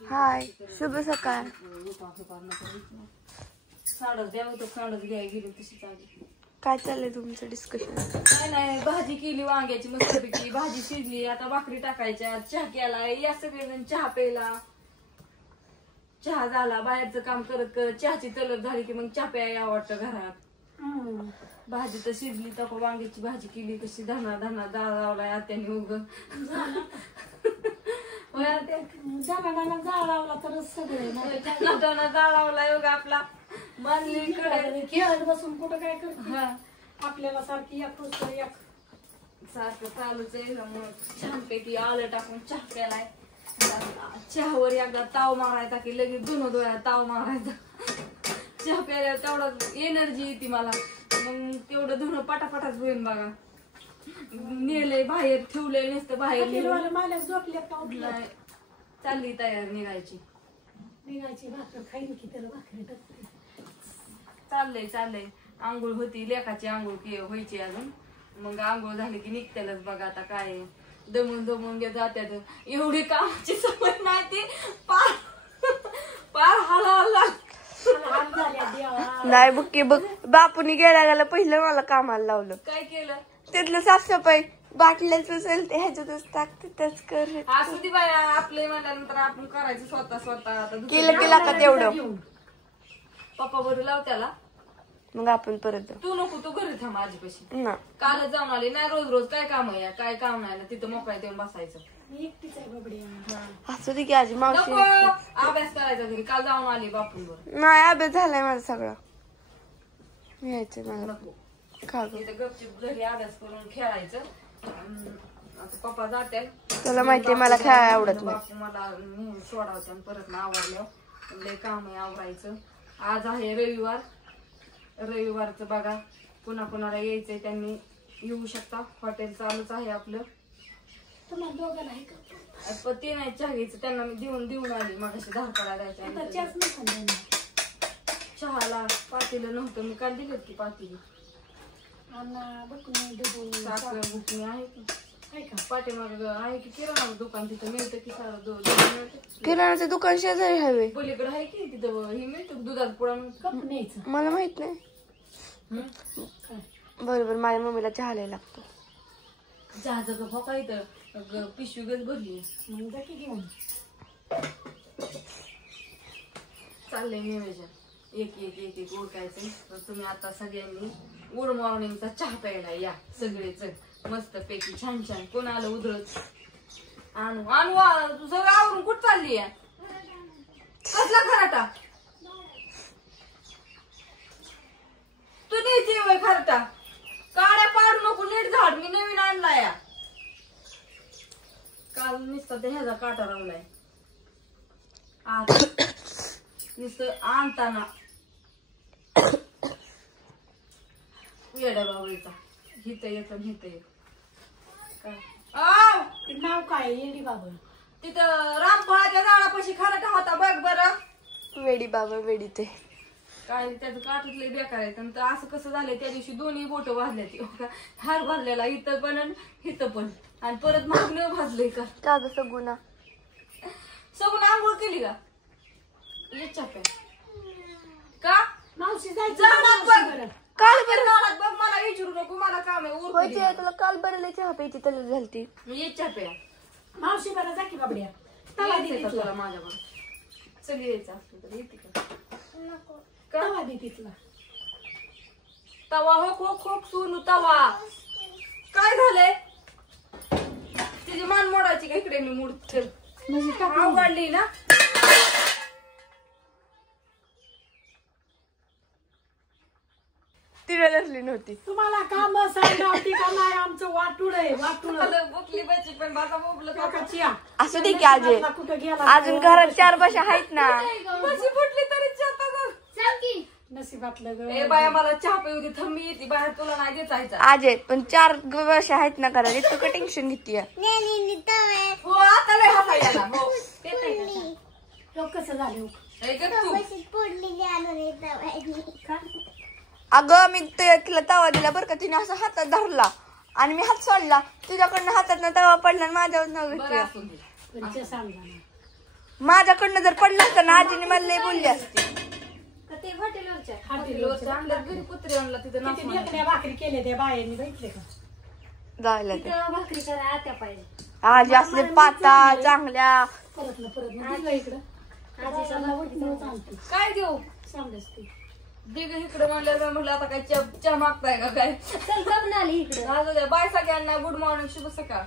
हाय, शुभ सकाळ. काय चाललंय तुमचं डिस्कशन? काय नाही, भाजी केली वांग्याची मस्तपैकी, भाजी शिजली, आता भाकरी टाकायच्या, चहा केलाय, या सगळेजण चहा प्यायला. चहा झाला, बाहेरचं काम करत करत चहाची तलप झाली की मग चहा प्यायला आवडतं घरात. भाजी तर शिजली, तर वांग्याची भाजी केली, कशी धना धना डाळ लावलाय आत्याने उग जाळ लावला तरच सगळे डाळ लावलाय उगा आपला मानली कडे खेळत बसून कुठं काय करते आपल्याला सारखी सारखं चालूच आहे. छानपैकी आलं टाकून चहा प्यालाय. चहावर एकदा ताव मारायचा की लगेच दोन डोळ्या ताव मारायचा. चहा प्यायला तेवढा एनर्जी येते मला, मग तेवढं धुणं पटापटाच होईल बघा. नेलंय बाहेर, ठेवलंय नुसतं बाहेर. मालक झोपल्या चालली तयार निघायची भाकर खाईन की त्याला भाकरी टाकते. चाललंय आंघोळ होती, लेकाची आंघोळ व्हायची अजून. मग आंघोळ झाली की निघतेलच बघा. आता काय दमून जात्यात. एवढी कामाची सवय नाही ती पार हळहळ नाही बघ बापूनी गेला पहिलं मला कामाला लावलं. काय केलं? तिथलं साफसफाई बाटल्याच असेल ते ह्याच्यातच टाकते त्याच कर. असू दे बाया, आपले म्हटल्यानंतर आपण करायचं स्वतः. केलं का तेवढं पप्पा बरोबर लाव त्याला. मग आपण परत तू नको, तू घरी थांब आजीपाशी. ना कालच जाऊन आली नाही. रोज काय काम आहे? काय काम नाही ना, तिथं मोकळ्या देऊन बसायचं. एकटीच आहे बबड्या. असू दे की आजी मावशी. अभ्यास करायचा घरी. काल जाऊन आली बापूंवर. नाही, अभ्यास झालाय माझा सगळं. यायचं मला नको खा ग. इथं गपचूप घरी अभ्यास करून खेळायचं. आता पप्पा जाते. तुला माहितीये मला खेळायला आवडत नाही. बापू मला सोडावते आणि परत ना आवरल्यावर लय काम आहे आवरायचं. आज आहे रविवारचं बघा. कुणाला यायचंय त्यांनी येऊ शकता. हॉटेल चालूच आहे आपलं. तुम्हाला दोघांना आहे का? पण ते नाही चहा घ्यायचं, त्यांना मी देऊन आली. मगाशी धारकाला द्यायचं. चहाला पातेलं नव्हतं, मी काल दिलेत की पातेली. साखर बुकणी आहे की पाठीमाग आहे की किराणा दुकान तिथं मिळतं की सारं किराणाचं दुकान शेजारी हवे पलीकडे आहे की तिथं हे मिळतं दुधात पुढा न्यायचं. मला माहित नाही. बरोबर माझ्या मम्मीला चहा लय लागतो. चहाचं कप हो काय तर पिशवी गच भरली. मग जा की घेऊन. चाललंय नियोजन. एक ओळखायचं. तर तुम्ही आता सगळ्यांनी गुड मॉर्निंगचा चहा प्यायला या सगळेच मस्त पैकी छान. कोण आलं उधळत आणू तू सगळं आवरून कुठं चालली आहे? कसला खराटा तू न्यायची वय खराटा? काड्या पाडू नको, नीट झाड. मी नवीन आणलाय. काल नुसतं ह्याचा काटा लावलाय. आज नुसतं आणताना येड्या बाबळीचा हित येत काय नाव काय? येडी बाबा. तिथं रामफळाच्या झाडापाशी खराटा होता बघ बरं. वेडी बाबा वेडी ते काय त्याचं काठच बेकार आहे. तर असं कसं झालंय त्या दिवशी दोन्ही बोट भाजल्या. हार भाजलेला इथं पण हिथं पण, आणि परत मागणं भाजलंय का ग सगुना? सगळं आंघोळ केली का? येच्छा का मावशी जायचं काल बरं बघ. मला विचारू नको, मला काम आहे. व्हायचे तुला काल बरं चहा प्यायची तल झालती. येच्छा प्या मावशी बरं जा की बाबड्या. तवा दे तुला माझ्याकडे. चल यायचं असलं तर येते का? तवा दे तिथला. तवा हो सोनू तवा. काय झालंय? तिची मान मोडायची का इकडे? मी मूड अवघडली ना. तिला नसली नव्हती. तुम्हाला काम सांगावती का नाही? आमचं वाटुळ आहे वाटुळ. बुकली बची पण बाबा बोबलं असू दे की आजी. कुठं गेला? अजून घरात 4 बशा आहेत ना. बशी फुटली तरी नशिबातलं ग. ए बाया मला चहा पिऊ दे. थंबी येते बाहेर, तुला नाही देत जायचं. आज आहेत पण 4 बशा आहेत ना घरात. इतकं का टेन्शन घेते? हो आता लय हसायला. हो लोक कसं झालं? अगं मी तिला तवा दिला बरं का. तिने असं हातात धरला आणि मी हात सोडला. तुझ्याकडनं हातात तवा पडला आणि माझ्यावर सांगा माझ्याकडनं जर पडलं असतं ना आजीने मला लय बोलली असते. ते हॉटेलवरच्या हॉटेलवरच्या. आणलं घरी कुत्रे आणला तिथे किती ढेकण्या भाकरी केले त्या बायांनी बघितले का? जायला ते भाकरी करा आत्या पाहिजे. आजी असले पाता चांगल्या. परत दिलं इकडं आजीला वडीचं चालते काय देऊ सांगतेस ती दिग इकडे म्हणलं म्हटलं आता काय चहा मागताय का काय. चल बघ ना आली इकडं. बाय सगळ्यांना गुड मॉर्निंग शुभ सकाळ.